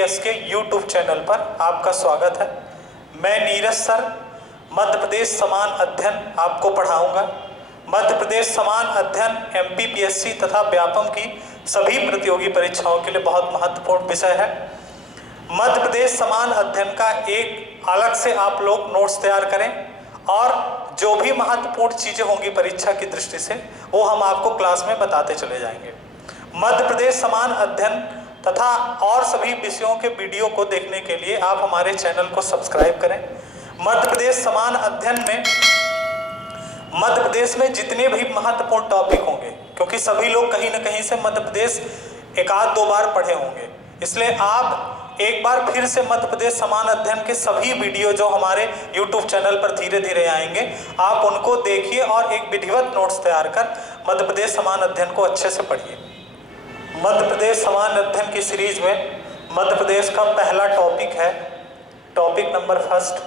MPPS के YouTube channel पर आपका स्वागत है। मैं नीरज सर मध्य प्रदेश समान अध्ययन आपको पढ़ाऊंगा। मध्य प्रदेश समान अध्ययन MPPSC तथा व्यापम की सभी प्रतियोगी परीक्षाओं के लिए बहुत महत्वपूर्ण विषय है। मध्य प्रदेश समान अध्ययन का एक अलग से आप लोग नोट्स तैयार करें और जो भी महत्वपूर्ण चीज़ें होंगी परीक्षा की दृष्टि से वो हम आपको क्लास में बताते चले जाएंगे। मध्य प्रदेश समान अध्ययन तथा और सभी विषयों के वीडियो को देखने के लिए आप हमारे चैनल को सब्सक्राइब करें। मध्य प्रदेश समान अध्ययन में मध्य प्रदेश में जितने भी महत्वपूर्ण टॉपिक होंगे, क्योंकि सभी लोग कहीं ना कहीं से मध्य प्रदेश एक आध दो बार पढ़े होंगे, इसलिए आप एक बार फिर से मध्य प्रदेश समान अध्ययन के सभी वीडियो जो हमारे YouTube चैनल पर धीरे धीरे आएंगे, आप उनको देखिए और एक विधिवत नोट्स तैयार कर मध्य प्रदेश समान अध्ययन को अच्छे से पढ़िए। मध्य प्रदेश समान अध्ययन की सीरीज में मध्य प्रदेश का पहला टॉपिक है टॉपिक नंबर 1,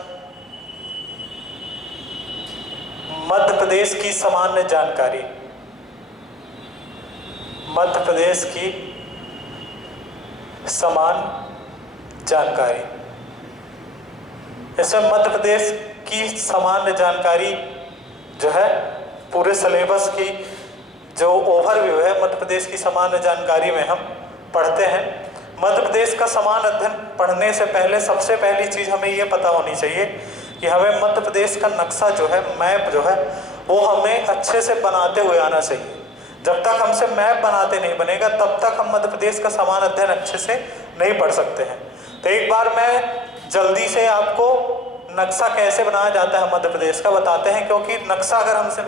मध्य प्रदेश की सामान्य जानकारी। मध्य प्रदेश की समान जानकारी। इसमें मध्य प्रदेश की सामान्य जानकारी जो है पूरे सिलेबस की जो ओवरव्यू है मध्य प्रदेश की सामान्य जानकारी में हम पढ़ते हैं। मध्य प्रदेश का समान अध्ययन पढ़ने से पहले सबसे पहली चीज़ हमें ये पता होनी चाहिए कि हमें मध्य प्रदेश का नक्शा जो है, मैप जो है, वो हमें अच्छे से बनाते हुए आना चाहिए। जब तक हमसे मैप बनाते नहीं बनेगा तब तक हम मध्य प्रदेश का समान अध्ययन अच्छे से नहीं पढ़ सकते हैं। तो एक बार मैं जल्दी से आपको नक्शा कैसे बनाया जाता है मध्य प्रदेश का बताते हैं, क्योंकि नक्शा अगर हमसे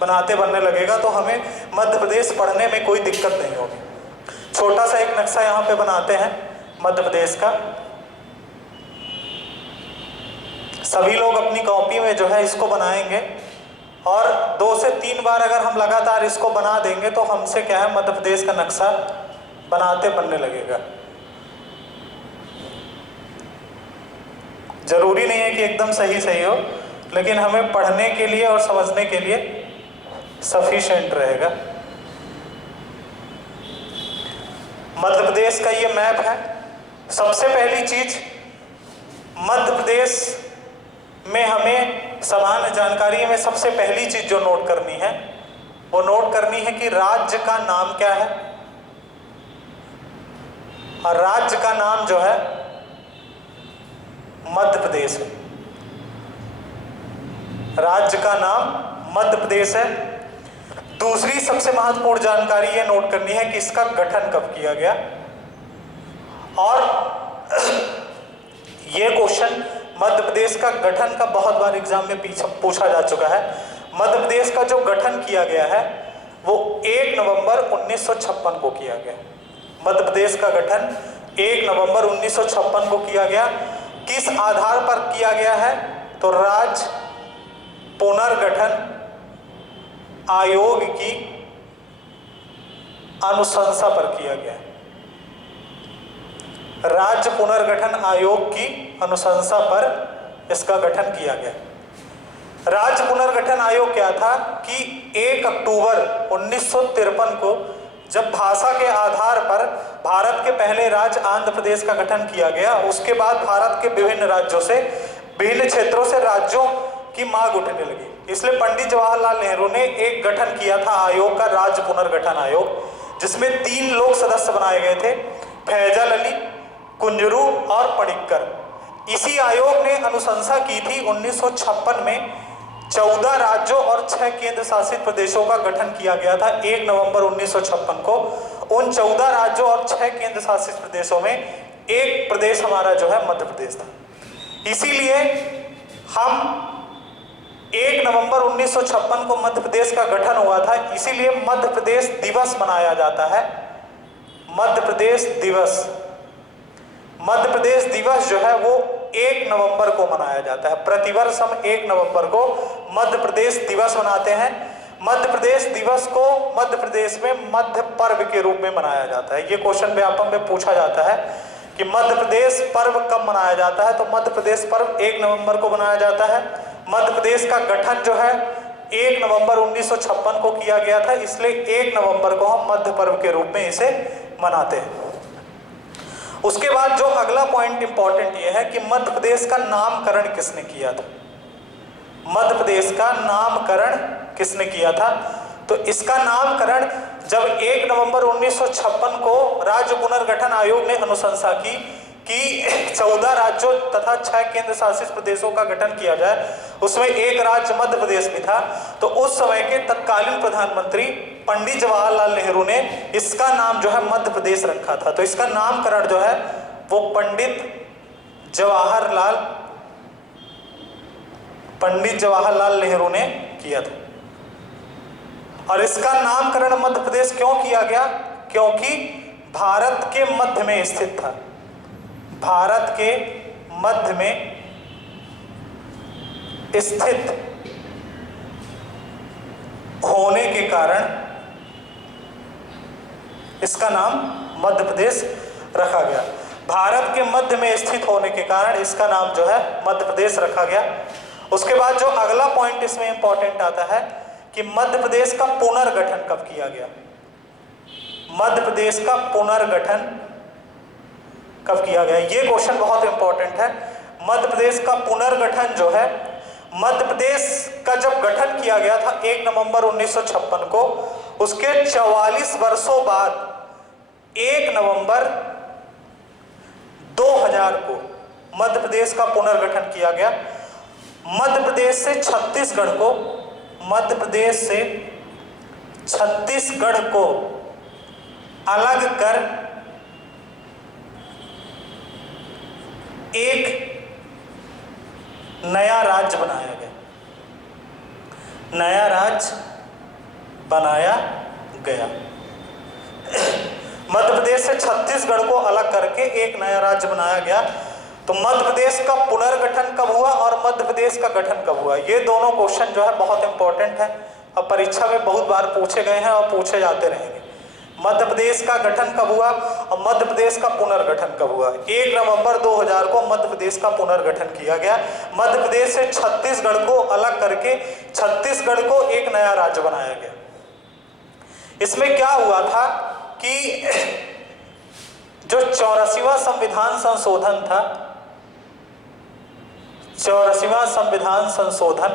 बनाते बनने लगेगा तो हमें मध्य प्रदेश पढ़ने में कोई दिक्कत नहीं होगी। छोटा सा एक नक्शा यहाँ पे बनाते हैं मध्य प्रदेश का। सभी लोग अपनी कॉपी में जो है इसको बनाएंगे और 2 से 3 बार अगर हम लगातार इसको बना देंगे तो हमसे क्या है मध्य प्रदेश का नक्शा बनाते बनने लगेगा। जरूरी नहीं है कि एकदम सही हो, लेकिन हमें पढ़ने के लिए और समझने के लिए सफिशिएंट रहेगा। मध्य प्रदेश का ये मैप है। सबसे पहली चीज मध्य प्रदेश में हमें सामान्य जानकारी में सबसे पहली चीज जो नोट करनी है वो नोट करनी है कि राज्य का नाम क्या है। और राज्य का नाम जो है मध्य प्रदेश है। राज्य का नाम मध्य प्रदेश है। दूसरी सबसे महत्वपूर्ण जानकारी ये नोट करनी है कि इसका गठन कब किया गया। और ये क्वेश्चन मध्य प्रदेश का गठन का बहुत बार एग्जाम में पूछा जा चुका है। मध्य प्रदेश का जो गठन किया गया है वो 1 नवंबर 1956 को किया गया। मध्य प्रदेश का गठन 1 नवंबर 1956 को किया गया। किस आधार पर किया गया है तो राज्य पुनर्गठन आयोग की अनुशंसा पर किया गया। राज्य पुनर्गठन आयोग की अनुशंसा पर इसका गठन किया गया। राज्य पुनर्गठन आयोग क्या था कि 1 अक्टूबर 1953 को जब भाषा के आधार पर भारत के पहले राज्य आंध्र प्रदेश का गठन किया गया, उसके बाद भारत के विभिन्न राज्यों से, विभिन्न क्षेत्रों से राज्यों की मांग उठने लगी। इसलिए पंडित जवाहरलाल नेहरू ने एक गठन किया था आयोग का, राज्य पुनर्गठन आयोग, जिसमें 3 लोग सदस्य बनाए गए थे, फैजल अली, कुंजरू और पडिक्कर। इसी आयोग ने अनुशंसा की थी 1956 में 14 राज्यों और 6 केंद्र शासित प्रदेशों का गठन किया गया था 1 नवंबर 1956 को। उन 14 राज्यों और 6 केंद्र शासित प्रदेशों में एक प्रदेश हमारा जो है मध्य प्रदेश था। इसीलिए हम 1 नवंबर 1956 को मध्य प्रदेश का गठन हुआ था, इसीलिए मध्य प्रदेश दिवस मनाया जाता है। मध्य प्रदेश दिवस, मध्य प्रदेश दिवस जो है वो 1 नवंबर को मनाया जाता है। प्रतिवर्ष हम 1 नवंबर को मध्य प्रदेश दिवस मनाते हैं। मध्य प्रदेश दिवस को मध्य प्रदेश में मध्य पर्व के रूप में मनाया जाता है। ये क्वेश्चन व्यापम में पूछा जाता है कि मध्य प्रदेश पर्व कब मनाया जाता है, तो मध्य प्रदेश पर्व 1 नवंबर को मनाया जाता है। मध्य प्रदेश का गठन जो है 1 नवंबर 1956 को किया गया था, इसलिए 1 नवंबर को हम मध्य पर्व के रूप में इसे मनाते हैं। उसके बाद जो अगला पॉइंट इंपॉर्टेंट ये है कि मध्य प्रदेश का नामकरण किसने किया था। मध्य प्रदेश का नामकरण किसने किया था? तो इसका नामकरण जब 1 नवंबर 1956 को राज्य पुनर्गठन आयोग ने अनुशंसा की कि 14 राज्यों तथा 6 केंद्र शासित प्रदेशों का गठन किया जाए, उसमें एक राज्य मध्य प्रदेश भी था, तो उस समय के तत्कालीन प्रधानमंत्री पंडित जवाहरलाल नेहरू ने इसका नाम जो है मध्य प्रदेश रखा था। तो इसका नामकरण जो है वो पंडित जवाहरलाल नेहरू ने किया था। और इसका नामकरण मध्य प्रदेश क्यों किया गया? क्योंकि भारत के मध्य में स्थित था। भारत के मध्य में स्थित होने के कारण इसका नाम मध्य प्रदेश रखा गया। भारत के मध्य में स्थित होने के कारण इसका नाम जो है मध्य प्रदेश रखा गया। उसके बाद जो अगला पॉइंट इसमें इंपॉर्टेंट आता है कि मध्य प्रदेश का पुनर्गठन कब किया गया। मध्य प्रदेश का पुनर्गठन कब किया गया, ये क्वेश्चन बहुत इंपॉर्टेंट है। मध्य प्रदेश का पुनर्गठन जो है, मध्य प्रदेश का जब गठन किया गया था 1 नवंबर 1956 को, उसके 44 वर्षों बाद 1 नवंबर 2000 को मध्य प्रदेश का पुनर्गठन किया गया। मध्य प्रदेश से छत्तीसगढ़ को अलग कर एक नया राज्य बनाया गया। मध्य प्रदेश से छत्तीसगढ़ को अलग करके एक नया राज्य बनाया गया। तो मध्य प्रदेश का पुनर्गठन कब हुआ और मध्य प्रदेश का गठन कब हुआ, ये दोनों क्वेश्चन जो है बहुत इंपॉर्टेंट है और परीक्षा में बहुत बार पूछे गए हैं और पूछे जाते रहेंगे। मध्य प्रदेश का गठन कब हुआ और मध्य प्रदेश का पुनर्गठन कब हुआ? 1 नवंबर 2000 को मध्य प्रदेश का पुनर्गठन किया गया। मध्य प्रदेश से छत्तीसगढ़ को अलग करके छत्तीसगढ़ को एक नया राज्य बनाया गया। इसमें क्या हुआ था कि जो 84वां संविधान संशोधन था, 84वां संविधान संशोधन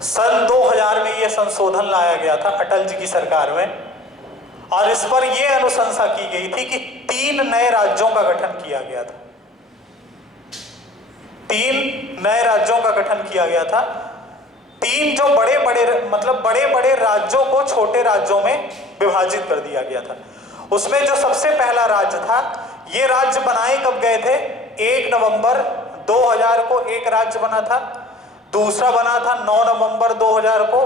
सन 2000 में यह संशोधन लाया गया था अटल जी की सरकार में, और इस पर यह अनुशंसा की गई थी कि 3 नए राज्यों का गठन किया गया था। 3 नए राज्यों का गठन किया गया था। 3 जो बड़े बड़े राज्यों को छोटे राज्यों में विभाजित कर दिया गया था। उसमें जो सबसे पहला राज्य था, ये राज्य बनाए कब गए थे? 1 नवंबर 2000 को एक राज्य बना था, दूसरा बना था 9 नवंबर 2000 को,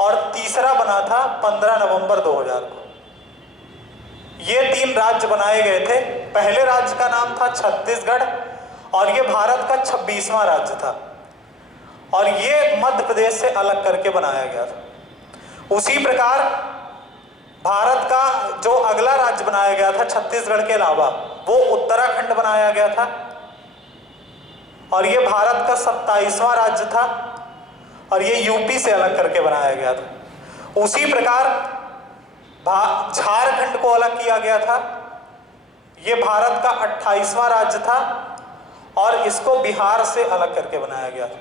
और तीसरा बना था 15 नवंबर 2000 को। ये 3 राज्य बनाए गए थे। पहले राज्य का नाम था छत्तीसगढ़ और ये भारत का 26वां राज्य था, और ये मध्य प्रदेश से अलग करके बनाया गया था। उसी प्रकार भारत का जो अगला राज्य बनाया गया था छत्तीसगढ़ के अलावा, वो उत्तराखंड बनाया गया था, और ये भारत का 27वां राज्य था, और ये यूपी से अलग करके बनाया गया था। उसी प्रकार झारखंड को अलग किया गया था, ये भारत का 28वां राज्य था, और इसको बिहार से अलग करके बनाया गया था।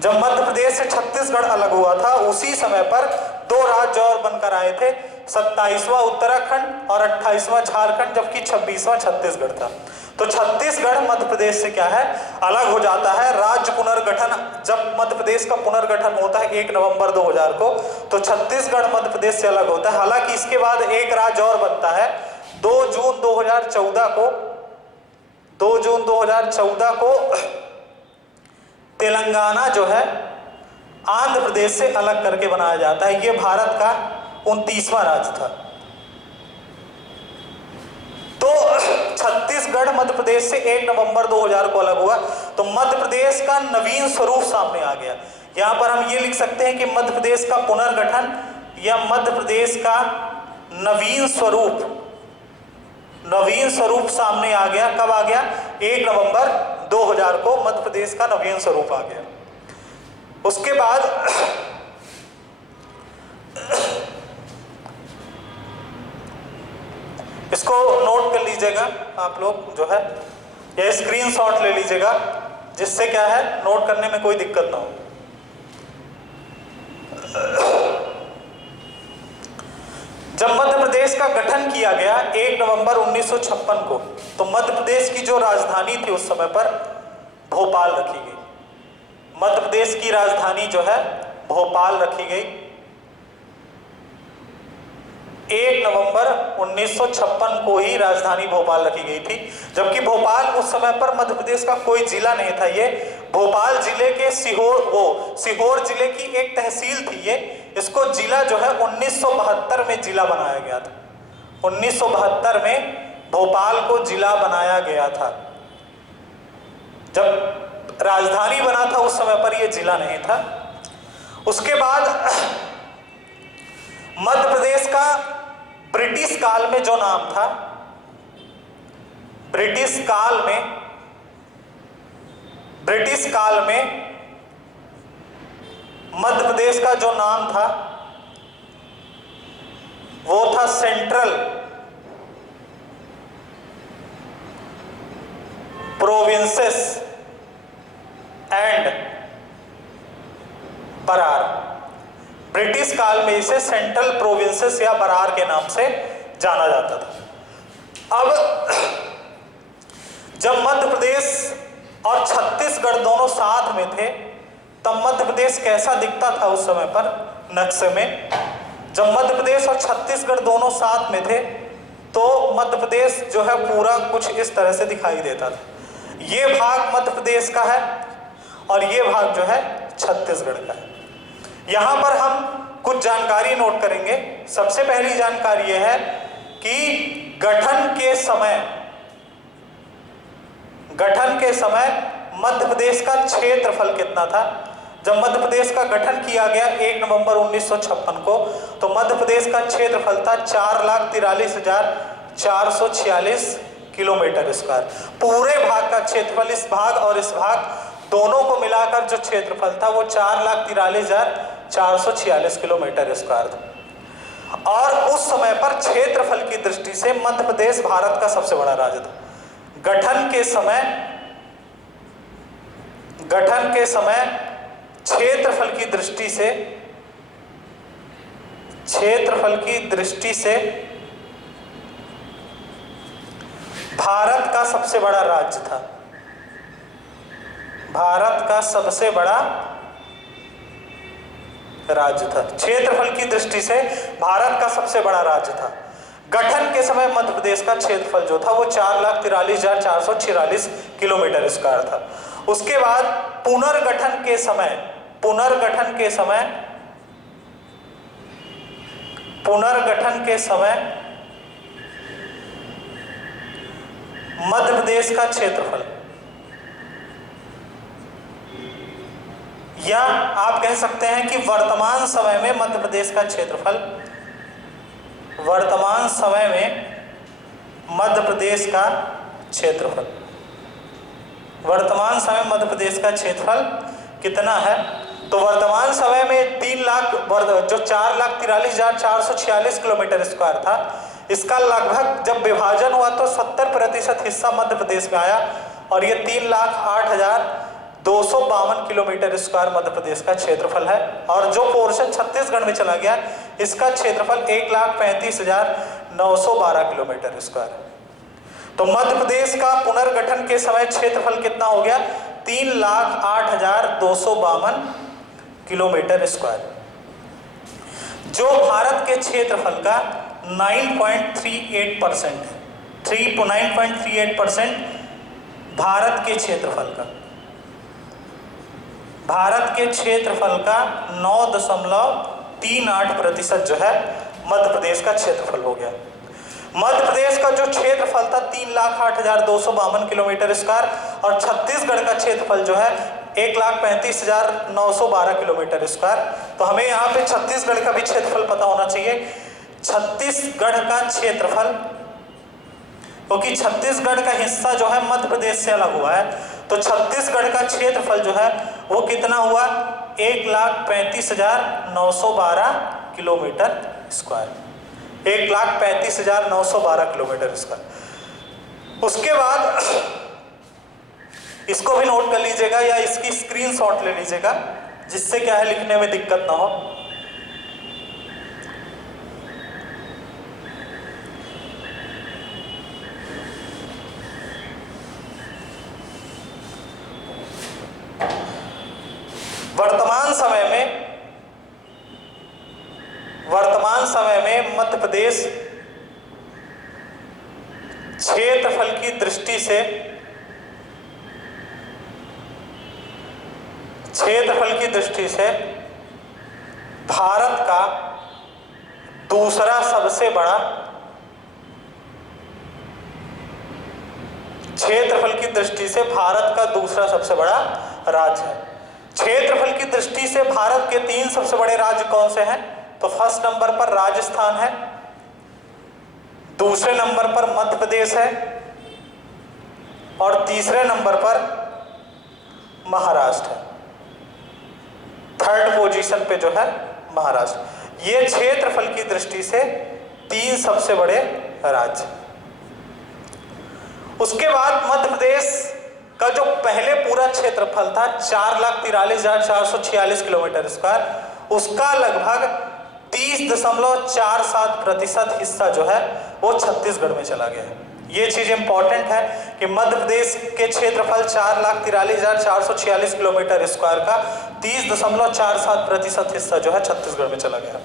जब मध्य प्रदेश से छत्तीसगढ़ अलग हुआ था, उसी समय पर 2 राज्य और बनकर आए थे, 27वां उत्तराखंड और 28वां झारखंड, जबकि 26वां छत्तीसगढ़ था। तो छत्तीसगढ़ मध्य प्रदेश से क्या है, अलग हो जाता है। राज्य पुनर्गठन, जब मध्य प्रदेश का पुनर्गठन होता है 1 नवंबर 2000 को, तो छत्तीसगढ़ मध्य प्रदेश से अलग होता है। हालांकि इसके बाद एक राज्य और बनता है 2 जून 2014 को तेलंगाना जो है आंध्र प्रदेश से अलग करके बनाया जाता है। ये भारत का 29वां राज्य था। तो छत्तीसगढ़ मध्य प्रदेश से 1 नवंबर 2000 को अलग हुआ, तो मध्य प्रदेश का नवीन स्वरूप सामने आ गया। यहां पर हम ये लिख सकते हैं कि मध्य प्रदेश का पुनर्गठन या मध्य प्रदेश का नवीन स्वरूप सामने आ गया। कब आ गया? 1 नवंबर 2000 को मध्य प्रदेश का नवीन स्वरूप आ गया। उसके बाद इसको नोट कर लीजिएगा आप लोग जो है, या स्क्रीनशॉट ले लीजिएगा, जिससे क्या है नोट करने में कोई दिक्कत ना हो। जब मध्य प्रदेश का गठन किया गया 1 नवंबर 1956 को, तो मध्य प्रदेश की जो राजधानी थी उस समय पर भोपाल रखी गई। मध्य प्रदेश की राजधानी जो है भोपाल रखी गई 1 नवंबर 1956 को ही राजधानी भोपाल रखी गई थी। जबकि भोपाल उस समय पर मध्य प्रदेश का कोई जिला नहीं था, ये भोपाल जिले के सीहोर जिले की एक तहसील थी ये। इसको जिला जो है 1972 में जिला बनाया गया था। 1972 में भोपाल को जिला बनाया गया था। जब राजधानी बना था उस समय पर यह जिला नहीं था। उसके बाद मध्य प्रदेश का ब्रिटिश काल में जो नाम था, ब्रिटिश काल में मध्य प्रदेश का जो नाम था वो था central provinces and Berar. British काल में इसे सेंट्रल प्रोविंसेस या बरार के नाम से जाना जाता था। अब जब मध्य प्रदेश और छत्तीसगढ़ दोनों साथ में थे तब मध्य प्रदेश कैसा दिखता था उस समय पर नक्शे में। जब मध्य प्रदेश और छत्तीसगढ़ दोनों साथ में थे तो मध्य प्रदेश जो है पूरा कुछ इस तरह से दिखाई देता था। ये भाग मध्य प्रदेश का है और ये भाग जो है छत्तीसगढ़ का है। यहां पर हम कुछ जानकारी नोट करेंगे। सबसे पहली जानकारी यह है कि गठन के समय मध्य प्रदेश का क्षेत्रफल कितना था। जब मध्य प्रदेश का गठन किया गया 1 नवंबर 1956 को, तो मध्य प्रदेश का क्षेत्रफल था 4,43,446 किलोमीटर स्क्वायर। पूरे भाग का क्षेत्रफल, इस भाग और इस भाग दोनों को मिलाकर जो क्षेत्रफल था वो 4,43,446 किलोमीटर स्क्वायर था। और उस समय पर क्षेत्रफल की दृष्टि से मध्य प्रदेश भारत का सबसे बड़ा राज्य था। गठन के समय क्षेत्रफल की दृष्टि से भारत का सबसे बड़ा राज्य था। भारत का सबसे बड़ा राज्य था। क्षेत्रफल की दृष्टि से भारत का सबसे बड़ा राज्य था। गठन के समय मध्य प्रदेश का क्षेत्रफल जो था वो 4,43,446 किलोमीटर स्क्वायर था। उसके बाद पुनर्गठन के समय मध्य प्रदेश का क्षेत्रफल, या आप कह सकते हैं कि वर्तमान समय में मध्य प्रदेश का क्षेत्रफल, मध्य प्रदेश का क्षेत्रफल कितना है। तो वर्तमान समय में 4,43,446 किलोमीटर स्क्वायर था। इसका लगभग जब विभाजन हुआ तो 70% हिस्सा मध्य प्रदेश में आया और ये 3,08,252 किलोमीटर स्क्वायर मध्य प्रदेश का क्षेत्रफल है। और जो पोर्शन छत्तीसगढ़ में चला गया इसका क्षेत्रफल 1,35,912 किलोमीटर स्क्वायर है। तो मध्य प्रदेश का पुनर्गठन के समय क्षेत्रफल कितना हो गया? 3,08,252 किलोमीटर स्क्वायर, जो भारत के क्षेत्रफल का 9.38% है। 9.38% भारत के क्षेत्रफल का 9.38% जो है मध्य प्रदेश का क्षेत्रफल हो गया। मध्य प्रदेश का जो क्षेत्रफल था 3,08,252 किलोमीटर स्क्वायर और छत्तीसगढ़ का क्षेत्रफल जो है 1,35,912 किलोमीटर स्क्वायर। तो हमें यहाँ पे छत्तीसगढ़ का भी क्षेत्रफल पता होना चाहिए। छत्तीसगढ़ का क्षेत्रफल, क्योंकि छत्तीसगढ़ का हिस्सा जो है मध्य प्रदेश से अलग हुआ है, तो छत्तीसगढ़ का क्षेत्रफल जो है वो कितना हुआ? 1,35,912 किलोमीटर स्क्वायर। 1,35,912 kilometre square. उसके बाद इसको भी नोट कर लीजिएगा या इसकी स्क्रीनशॉट ले लीजिएगा, जिससे क्या है लिखने में दिक्कत ना हो। वर्तमान समय में मध्य प्रदेश क्षेत्रफल की दृष्टि से भारत का दूसरा सबसे बड़ा राज्य है। क्षेत्रफल की दृष्टि से भारत के 3 सबसे बड़े राज्य कौन से हैं? तो फर्स्ट नंबर पर राजस्थान है, दूसरे नंबर पर मध्य प्रदेश है और तीसरे नंबर पर महाराष्ट्र है। थर्ड पोजीशन पे जो है महाराष्ट्र। ये क्षेत्रफल की दृष्टि से 3 सबसे बड़े राज्य। उसके बाद मध्य प्रदेश का जो पहले पूरा क्षेत्रफल था 4,43,446 किलोमीटर स्क्वायर, उसका लगभग 30.47% हिस्सा जो है वो छत्तीसगढ़ में चला गया है। ये चीज इंपॉर्टेंट है कि मध्य प्रदेश के क्षेत्रफल 4,43,446 किलोमीटर स्क्वायर का 30.47% हिस्सा जो है छत्तीसगढ़ में चला गया।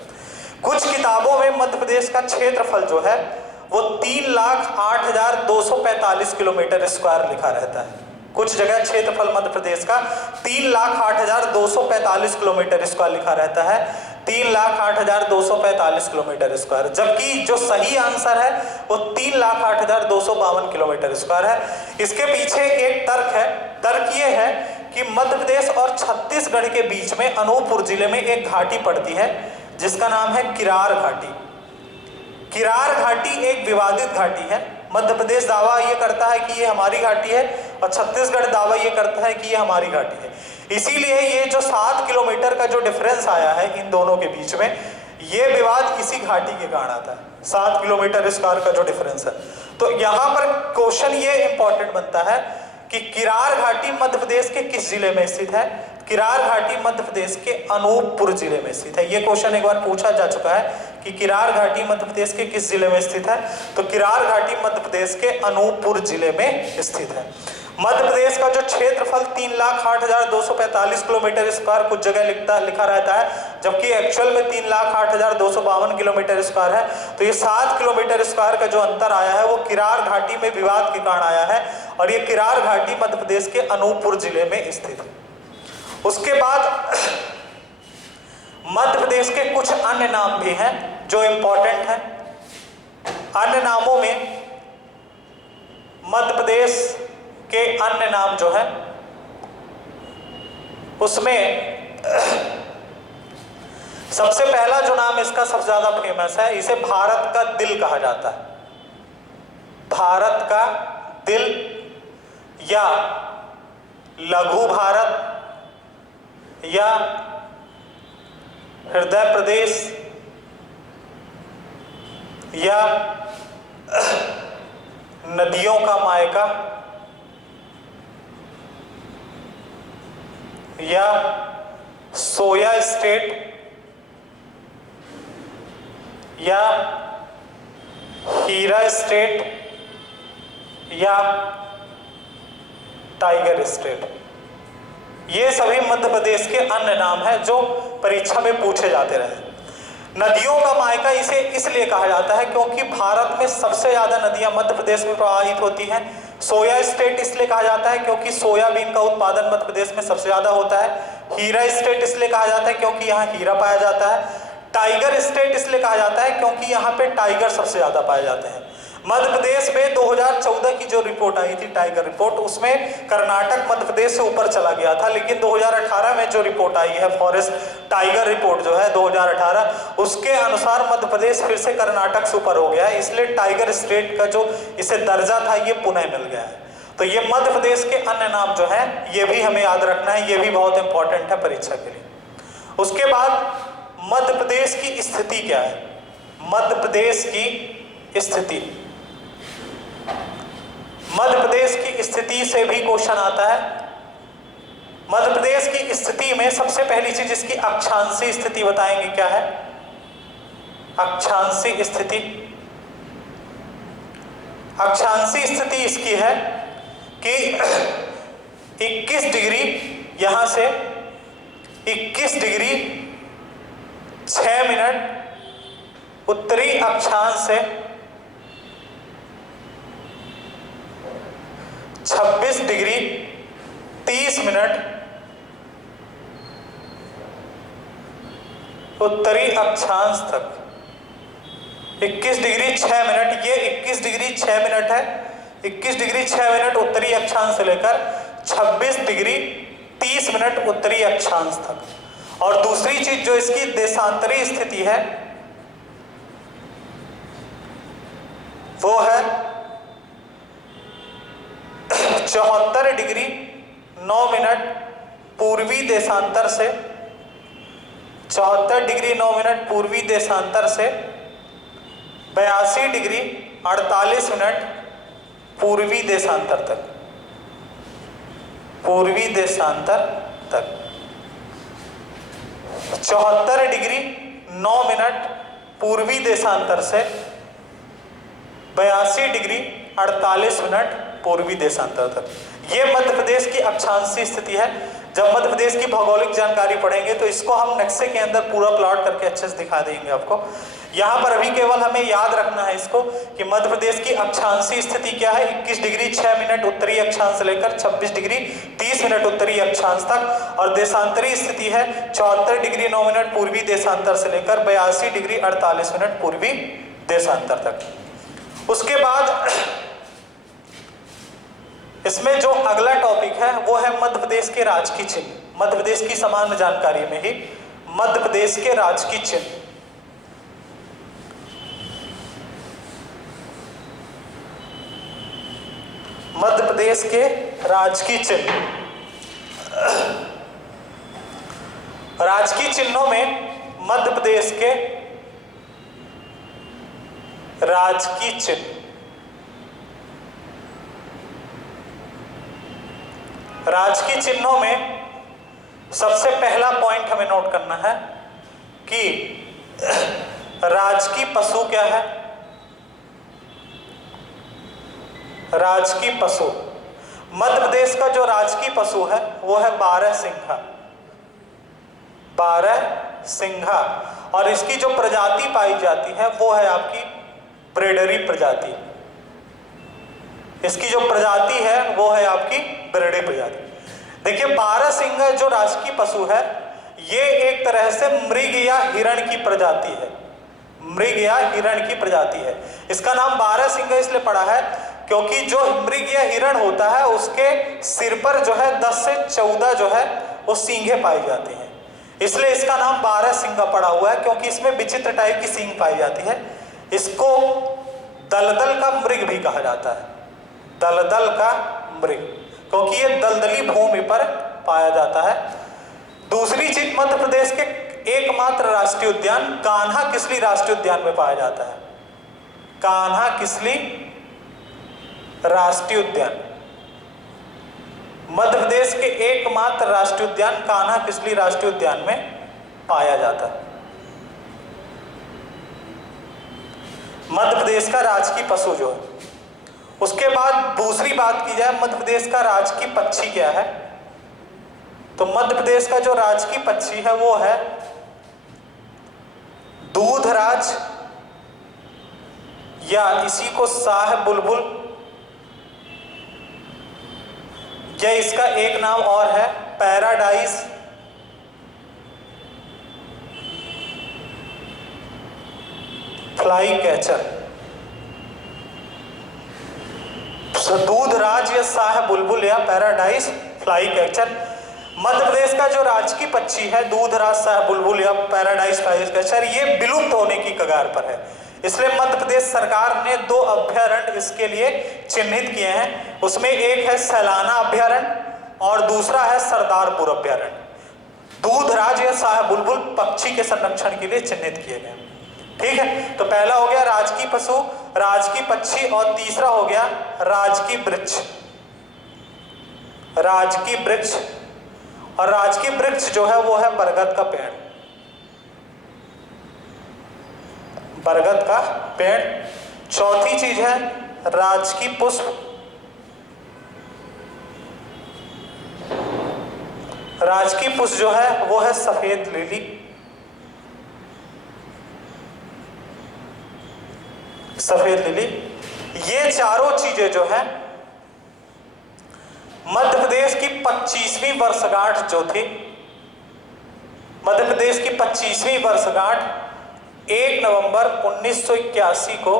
कुछ किताबों में मध्य प्रदेश का क्षेत्रफल जो है वो 3,08,245 किलोमीटर स्क्वायर लिखा रहता है। कुछ जगह क्षेत्रफल मध्य प्रदेश का 3,08,245 किलोमीटर स्क्वायर लिखा रहता है, 3,08,245 किलोमीटर स्क्वायर, जबकि जो सही आंसर है वो 3,08,252 किलोमीटर स्क्वायर है। इसके पीछे एक तर्क है। तर्क ये है कि मध्य प्रदेश और छत्तीसगढ़ के बीच में अनूपपुर जिले में एक घाटी पड़ती है जिसका नाम है किरार घाटी। किरार घाटी एक विवादित घाटी है। मध्य प्रदेश दावा ये करता है कि ये हमारी घाटी है और छत्तीसगढ़ दावा ये करता है कि ये हमारी घाटी है। इसीलिए ये जो 7 किलोमीटर का जो डिफरेंस आया है इन दोनों के बीच में, ये विवाद इसी घाटी के कारण आता है। 7 किलोमीटर स्क्वायर का जो डिफरेंस है। तो यहाँ पर क्वेश्चन ये इंपॉर्टेंट बनता है कि किरार घाटी मध्य प्रदेश के किस जिले में स्थित है? किरार घाटी मध्य प्रदेश के अनूपपुर जिले में स्थित है। ये क्वेश्चन एक बार पूछा जा चुका है कि किरार घाटी मध्य प्रदेश के किस जिले में स्थित है? तो किरार घाटी मध्य प्रदेश के अनूपपुर जिले में स्थित है। मध्य प्रदेश का जो क्षेत्रफल 3,08,245 किलोमीटर स्क्वायर कुछ जगह लिखा रहता है, जबकि एक्चुअल में 3,08,252 किलोमीटर स्क्वायर है। तो ये 7 किलोमीटर स्क्वायर का जो अंतर आया है वो किरार घाटी में विवाद के कारण आया है और ये किरार घाटी मध्य प्रदेश के अनूपपुर जिले में स्थित है। उसके बाद मध्य प्रदेश के कुछ अन्य नाम भी हैं जो इंपॉर्टेंट हैं। अन्य नामों में मध्य प्रदेश के अन्य नाम जो है उसमें सबसे पहला जो नाम इसका सबसे ज्यादा फेमस है, इसे भारत का दिल कहा जाता है। भारत का दिल या लघु भारत या हृदय प्रदेश या नदियों का मायका या सोया स्टेट या हीरा स्टेट या टाइगर स्टेट, ये सभी मध्य प्रदेश के अन्य नाम हैं जो परीक्षा में पूछे जाते रहे। नदियों का मायका इसे इसलिए कहा जाता है क्योंकि भारत में सबसे ज्यादा नदियां मध्य प्रदेश में प्रवाहित होती हैं। सोया स्टेट इसलिए कहा जाता है क्योंकि सोयाबीन का उत्पादन मध्य प्रदेश में सबसे ज्यादा होता है। हीरा स्टेट इसलिए कहा जाता है क्योंकि यहाँ हीरा पाया जाता है। टाइगर स्टेट इसलिए कहा जाता है क्योंकि यहाँ पे टाइगर सबसे ज्यादा पाए जाते हैं। मध्य प्रदेश में 2014 की जो रिपोर्ट आई थी टाइगर रिपोर्ट, उसमें कर्नाटक मध्य प्रदेश से ऊपर चला गया था, लेकिन 2018 में जो रिपोर्ट आई है फॉरेस्ट टाइगर रिपोर्ट जो है 2018, उसके अनुसार मध्य प्रदेश फिर से कर्नाटक से ऊपर हो गया है। इसलिए टाइगर स्टेट का जो इसे दर्जा था ये पुनः मिल गया है। तो ये मध्य प्रदेश के अन्य नाम जो है ये भी हमें याद रखना है, ये भी बहुत इंपॉर्टेंट है परीक्षा के लिए। उसके बाद मध्य प्रदेश की स्थिति क्या है? मध्य प्रदेश की स्थिति। मध्य प्रदेश की स्थिति से भी क्वेश्चन आता है। मध्य प्रदेश की स्थिति में सबसे पहली चीज इसकी अक्षांशीय स्थिति बताएंगे क्या है। अक्षांशीय स्थिति, अक्षांशीय स्थिति इसकी है कि 21 डिग्री यहां से 21 डिग्री 6 मिनट उत्तरी अक्षांश से 26 डिग्री 30 मिनट उत्तरी अक्षांश तक। 21 डिग्री 6 मिनट, ये 21 डिग्री 6 मिनट है। 21 डिग्री 6 मिनट उत्तरी अक्षांश से लेकर 26 डिग्री 30 मिनट उत्तरी अक्षांश तक। और दूसरी चीज जो इसकी देशांतरी स्थिति है वो है 74 डिग्री 9 मिनट पूर्वी देशांतर से, 74 डिग्री 9 मिनट पूर्वी देशांतर से 82 डिग्री 48 मिनट पूर्वी देशांतर तक, पूर्वी देशांतर तक। 74 डिग्री 9 मिनट पूर्वी देशांतर से 82 डिग्री 48 मिनट पूर्वी देशांतर तक। ये मध्य प्रदेश की अक्षांशीय स्थिति है। जब मध्य प्रदेश की भौगोलिक जानकारी पढ़ेंगे तो इसको हम नक्शे के अंदर पूरा प्लॉट करके अच्छे से दिखा देंगे आपको। यहाँ पर अभी केवल हमें याद रखना है इसको कि मध्य प्रदेश की अक्षांशीय स्थिति क्या है। 21 डिग्री 6 मिनट उत्तरी अक्षांश से लेकर 26 डिग्री 30 मिनट उत्तरी अक्षांश तक। और देशांतरी स्थिति है 74 डिग्री 9 मिनट पूर्वी देशांतर से लेकर 82 डिग्री 48 मिनट पूर्वी देशांतर तक। उसके बाद इसमें जो अगला टॉपिक है वो है मध्य प्रदेश के राजकीय चिन्ह। मध्य प्रदेश की सामान्य जानकारी में ही मध्य प्रदेश के राजकीय चिन्ह। मध्य प्रदेश के राजकीय चिन्ह। राजकीय चिन्हों में मध्य प्रदेश के राजकीय चिन्ह, राजकीय चिन्हों में सबसे पहला पॉइंट हमें नोट करना है कि राजकीय पशु क्या है। राजकीय पशु, मध्य प्रदेश का जो राजकीय पशु है वो है बारहसिंघा। बारहसिंघा। और इसकी जो प्रजाति पाई जाती है वो है आपकी ब्रेडरी प्रजाति। इसकी जो प्रजाति है वो है आपकी ब्रेडरी प्रजाति। देखिए बारहसिंघा जो राजकीय पशु है ये एक तरह से मृग या हिरण की प्रजाति है। मृग या हिरण की प्रजाति है। इसका नाम बारहसिंघा इसलिए पड़ा है क्योंकि जो मृग या हिरण होता है उसके सिर पर जो है 10 से 14 जो है वो सींगें पाई जाती हैं। इसलिए इसका नाम बारहसिंघा पड़ा हुआ है क्योंकि इसमें विचित्र टाइप की सींग पाई जाती है। इसको दलदल का मृग भी कहा जाता है। दलदल का मृग, क्योंकि ये दलदली भूमि पर पाया जाता है। दूसरी चीज, मध्य प्रदेश के एकमात्र राष्ट्रीय उद्यान कान्हा किसली राष्ट्रीय उद्यान में पाया जाता है। कान्हा किसली राष्ट्रीय उद्यान, मध्य प्रदेश के एकमात्र राष्ट्रीय उद्यान कान्हा किसली राष्ट्रीय उद्यान में पाया जाता है। मध्य प्रदेश का राजकीय पशु जो है। उसके बाद दूसरी बात की जाए मध्य प्रदेश का राजकीय पक्षी क्या है, तो मध्य प्रदेश का जो राजकीय पक्षी है वो है दूधराज या इसी को शाह बुलबुल, या इसका एक नाम और है पैराडाइज फ्लाई कैचर। दूधराज या शाह बुलबुल या paradise fly catcher. Madhya Pradesh का जो राजकीय पक्षी है दूधराज, शाह बुलबुल या पैराडाइज फ्लाई कैचर, ये विलुप्त होने की कगार पर है। इसलिए मध्य प्रदेश सरकार ने 2 अभ्यारण्य इसके लिए चिन्हित किए हैं। उसमें एक है सैलाना अभ्यारण्य और दूसरा है सरदारपुर अभ्यारण्य। दूधराज या शाह बुलबुल पक्षी के संरक्षण के लिए चिन्हित किए गए। ठीक है, तो पहला हो गया राजकीय पशु, राजकीय पक्षी, और तीसरा हो गया राजकीय वृक्ष। राजकीय वृक्ष, और राजकीय वृक्ष जो है वो है बरगद का पेड़। बरगद का पेड़। चौथी चीज है राजकीय पुष्प। राजकीय पुष्प जो है वो है सफेद लिली। सफेद लिली। ये चारों चीजें जो है मध्य प्रदेश की 25वीं वर्षगांठ जो थी, मध्य प्रदेश की 25वीं वर्षगांठ 1 नवंबर 1981 को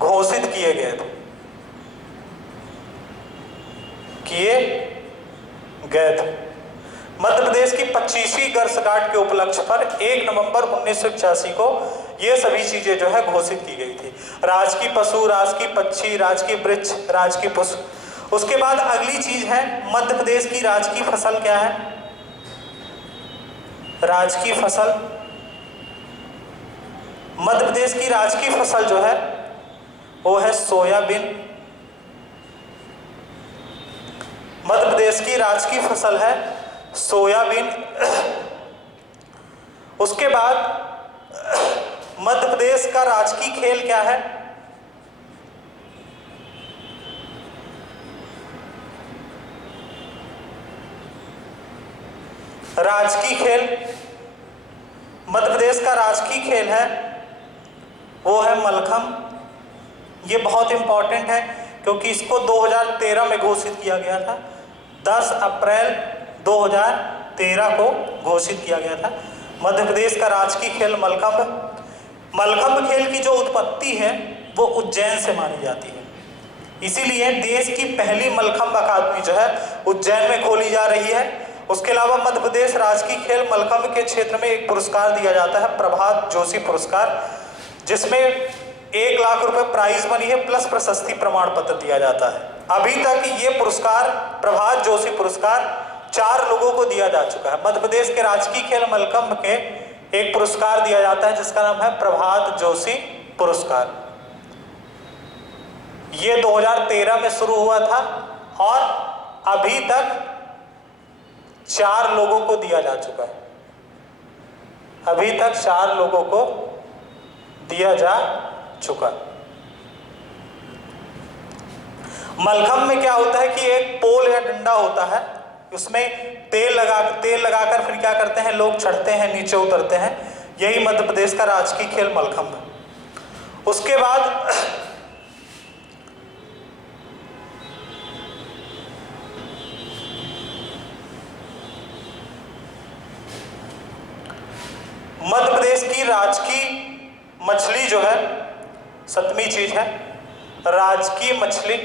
घोषित किए गए थे, मध्य प्रदेश की 25वीं वर्षगांठ के उपलक्ष्य पर 1 नवंबर 1981 को ये सभी चीजें जो है घोषित की गई थी। राजकीय पशु, राजकीय पक्षी, राजकीय वृक्ष, राजकीय पुष्प। उसके बाद अगली चीज है मध्य प्रदेश की राजकीय फसल क्या है? राजकीय फसल, मध्य प्रदेश की राजकीय फसल जो है वो है सोयाबीन। मध्य प्रदेश की राजकीय फसल है सोयाबीन। उसके बाद मध्य प्रदेश का राजकीय खेल क्या है? राजकीय खेल, मध्य प्रदेश का राजकीय खेल है वो है मलखम। ये बहुत इंपॉर्टेंट है क्योंकि इसको 2013 में घोषित किया गया था। 10 अप्रैल 2013 को घोषित किया गया था। मध्य प्रदेश का राजकीय खेल मलखंभ। मलखंभ खेल की जो उत्पत्ति है वो उज्जैन से मानी जाती है, इसीलिए देश की पहली मलखंभ अकादमी जो है उज्जैन में खोली जा रही है। उसके अलावा मध्य प्रदेश राजकीय खेल मलखंभ के क्षेत्र में एक पुरस्कार दिया जाता है, प्रभात जोशी पुरस्कार, जिसमें 1 लाख रुपए प्राइज मनी है प्लस प्रशस्ति प्रमाण पत्र दिया जाता है। अभी तक ये पुरस्कार, प्रभात जोशी पुरस्कार, 4 लोगों को दिया जा चुका है। मध्य प्रदेश के राजकीय खेल मलखंभ के एक पुरस्कार दिया जाता है जिसका नाम है प्रभात जोशी पुरस्कार। ये 2013 में शुरू हुआ था और अभी तक 4 लोगों को दिया जा चुका है। अभी तक 4 लोगों को दिया जा चुका। मलखंभ में क्या होता है कि एक पोल या डंडा होता है, उसमें तेल लगाकर फिर क्या करते हैं लोग, चढ़ते हैं, नीचे उतरते हैं। यही मध्य प्रदेश का राजकीय खेल मलखंभ। उसके बाद मध्य प्रदेश की राजकीय मछली जो है, 7वीं चीज है राजकीय मछली,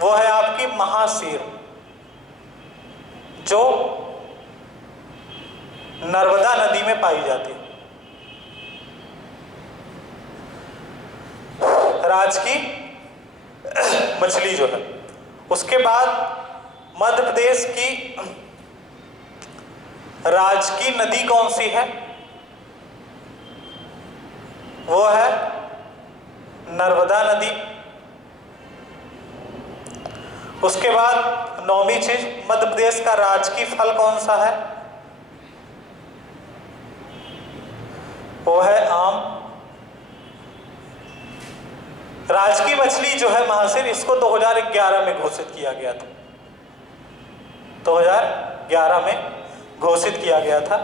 वो है आपकी महासीर, जो नर्मदा नदी में पाई जाती है। राजकीय मछली जो है। उसके बाद मध्य प्रदेश की राजकीय नदी कौन सी है? वो है नर्मदा नदी। उसके बाद 9वीं चीज, मध्य प्रदेश का राजकीय फल कौन सा है? वो है आम। राजकीय मछली जो है महासीर, इसको 2011 में घोषित किया गया था। 2011 में घोषित किया गया था।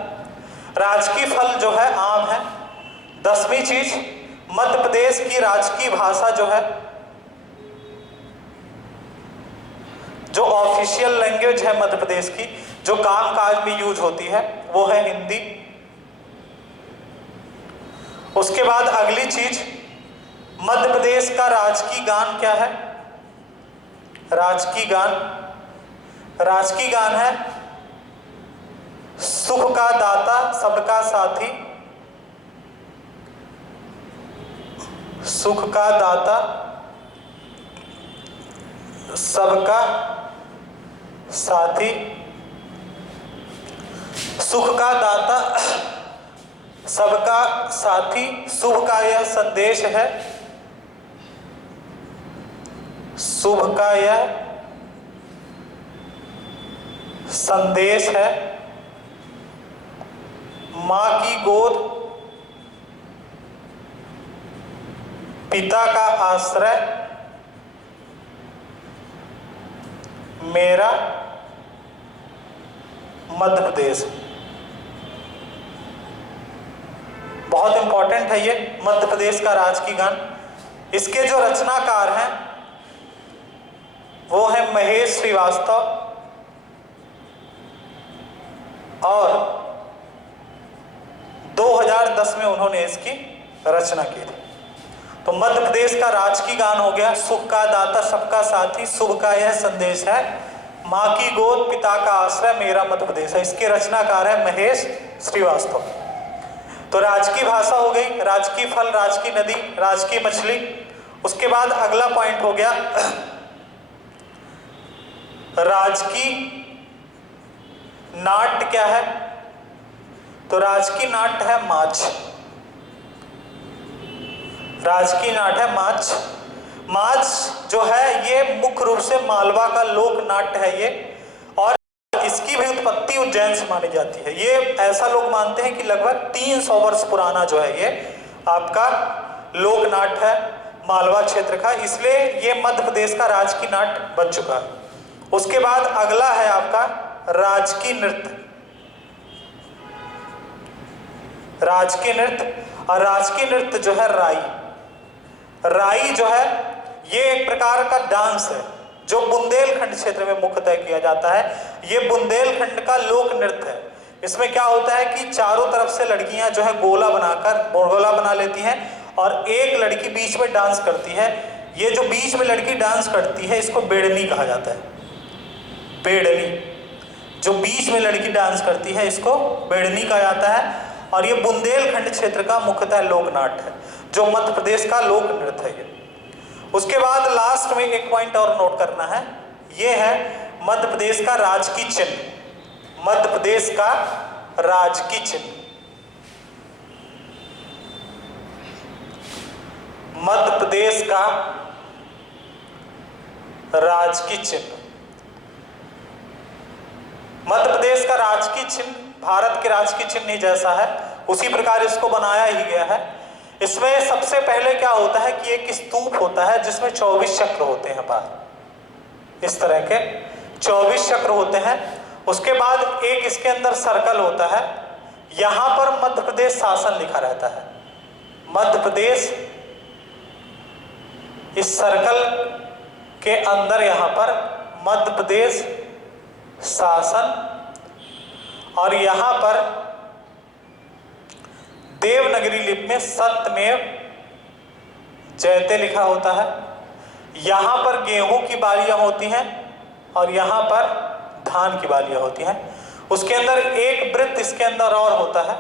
राजकीय फल जो है आम है। 10वीं चीज, मध्य प्रदेश की राजकीय भाषा जो है, जो ऑफिशियल लैंग्वेज है मध्य प्रदेश की, जो काम काज में यूज होती है, वो है हिंदी। उसके बाद अगली चीज, मध्य प्रदेश का राजकीय गान क्या है? राजकीय गान, राजकीय गान है सुख का दाता सबका साथी, सुख का दाता सबका साथी। सुख का दाता सबका साथी, शुभ का यह संदेश है, शुभ का यह संदेश है, मां की गोद पिता का आश्रय, मेरा मध्य प्रदेश। बहुत इंपॉर्टेंट है ये मध्य प्रदेश का राजकीय गान। इसके जो रचनाकार हैं वो है महेश श्रीवास्तव और 2010 में उन्होंने इसकी रचना की थी। तो मध्य प्रदेश का राजकीय गान हो गया सुख का दाता सबका साथी, शुभ का यह संदेश है, मां की गोद पिता का आश्रय, मेरा मध्य प्रदेश है। इसके रचनाकार है महेश श्रीवास्तव। तो राजकीय भाषा हो गई, राजकीय फल, राजकीय नदी, राजकीय मछली। उसके बाद अगला पॉइंट हो गया राजकीय नाट्य क्या है? तो राजकीय नाट्य है माछ। राजकीय नाट्य है माछ। माछ जो है ये मुख्य रूप से मालवा का लोक नाट्य है ये, और इसकी भी उत्पत्ति उज्जैन से मानी जाती है। ये ऐसा लोग मानते हैं कि लगभग 300 वर्ष पुराना जो है ये आपका लोक नाट्य है मालवा क्षेत्र का, इसलिए ये मध्य प्रदेश का राजकीय नाट्य बन चुका है। उसके बाद अगला है आपका राजकीय नृत्य। राजकीय नृत्य, और राजकीय नृत्य जो है राई। राई जो है ये एक प्रकार का डांस है जो बुंदेलखंड क्षेत्र में मुख्यतः किया जाता है। ये बुंदेलखंड का लोक नृत्य है। इसमें क्या होता है कि चारों तरफ से लड़कियां जो है गोला बना लेती हैं और एक लड़की बीच में डांस करती है। ये जो बीच में लड़की डांस करती है इसको बेड़नी कहा जाता है। बेड़नी, जो बीच में लड़की डांस करती है इसको बेड़नी कहा जाता है, और ये बुंदेलखंड क्षेत्र का मुख्यतः लोक नाट्य है जो मध्य प्रदेश का लोक नृत्य है। उसके बाद लास्ट में एक पॉइंट और नोट करना है, ये है मध्य प्रदेश का राजकीय चिन्ह। मध्य प्रदेश का राजकीय चिन्ह, मध्य प्रदेश का राजकीय चिन्ह। मध्य प्रदेश का राजकीय चिन्ह भारत के राजकीय चिन्ह जैसा है, उसी प्रकार इसको बनाया ही गया है। इसमें सबसे पहले क्या होता है कि एक स्तूप होता है जिसमें 24 चक्र होते हैं बाहर, इस तरह के 24 चक्र होते हैं। उसके बाद एक इसके अंदर सर्कल होता है, यहां पर मध्य प्रदेश शासन लिखा रहता है। मध्य प्रदेश इस सर्कल के अंदर यहां पर मध्य प्रदेश शासन, और यहां पर देवनागरी लिपि में सत्यमेव जयते लिखा होता है। यहां पर गेहूं की बालियां होती हैं और यहां पर धान की बालियां होती हैं। उसके अंदर एक वृत्त इसके अंदर और होता है,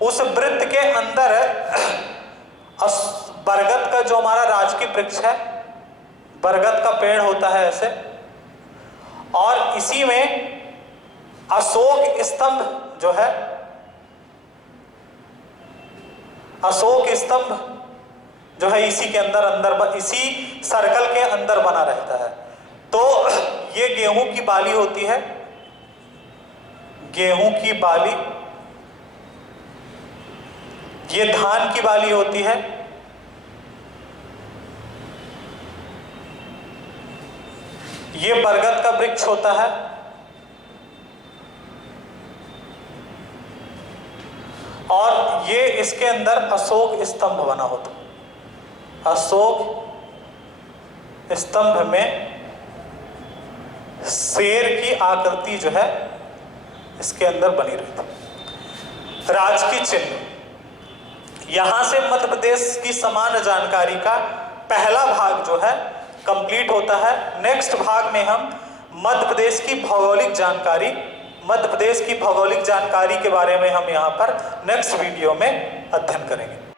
उस वृत्त के अंदर बरगद का जो हमारा राजकीय वृक्ष है, बरगद का पेड़ होता है ऐसे, और इसी में अशोक स्तंभ जो है, अशोक स्तंभ जो है इसी के अंदर इसी सर्कल के अंदर बना रहता है। तो ये गेहूं की बाली होती है, गेहूं की बाली, ये धान की बाली होती है, ये बरगद का वृक्ष होता है, और ये इसके अंदर अशोक स्तंभ बना होता है। अशोक स्तंभ में शेर की आकृति जो है इसके अंदर बनी रहती है। राजकीय चिन्ह, यहां से मध्य प्रदेश की सामान्य जानकारी का पहला भाग जो है कंप्लीट होता है। नेक्स्ट भाग में हम मध्य प्रदेश की भौगोलिक जानकारी, मध्य प्रदेश की भौगोलिक जानकारी के बारे में हम यहाँ पर नेक्स्ट वीडियो में अध्ययन करेंगे।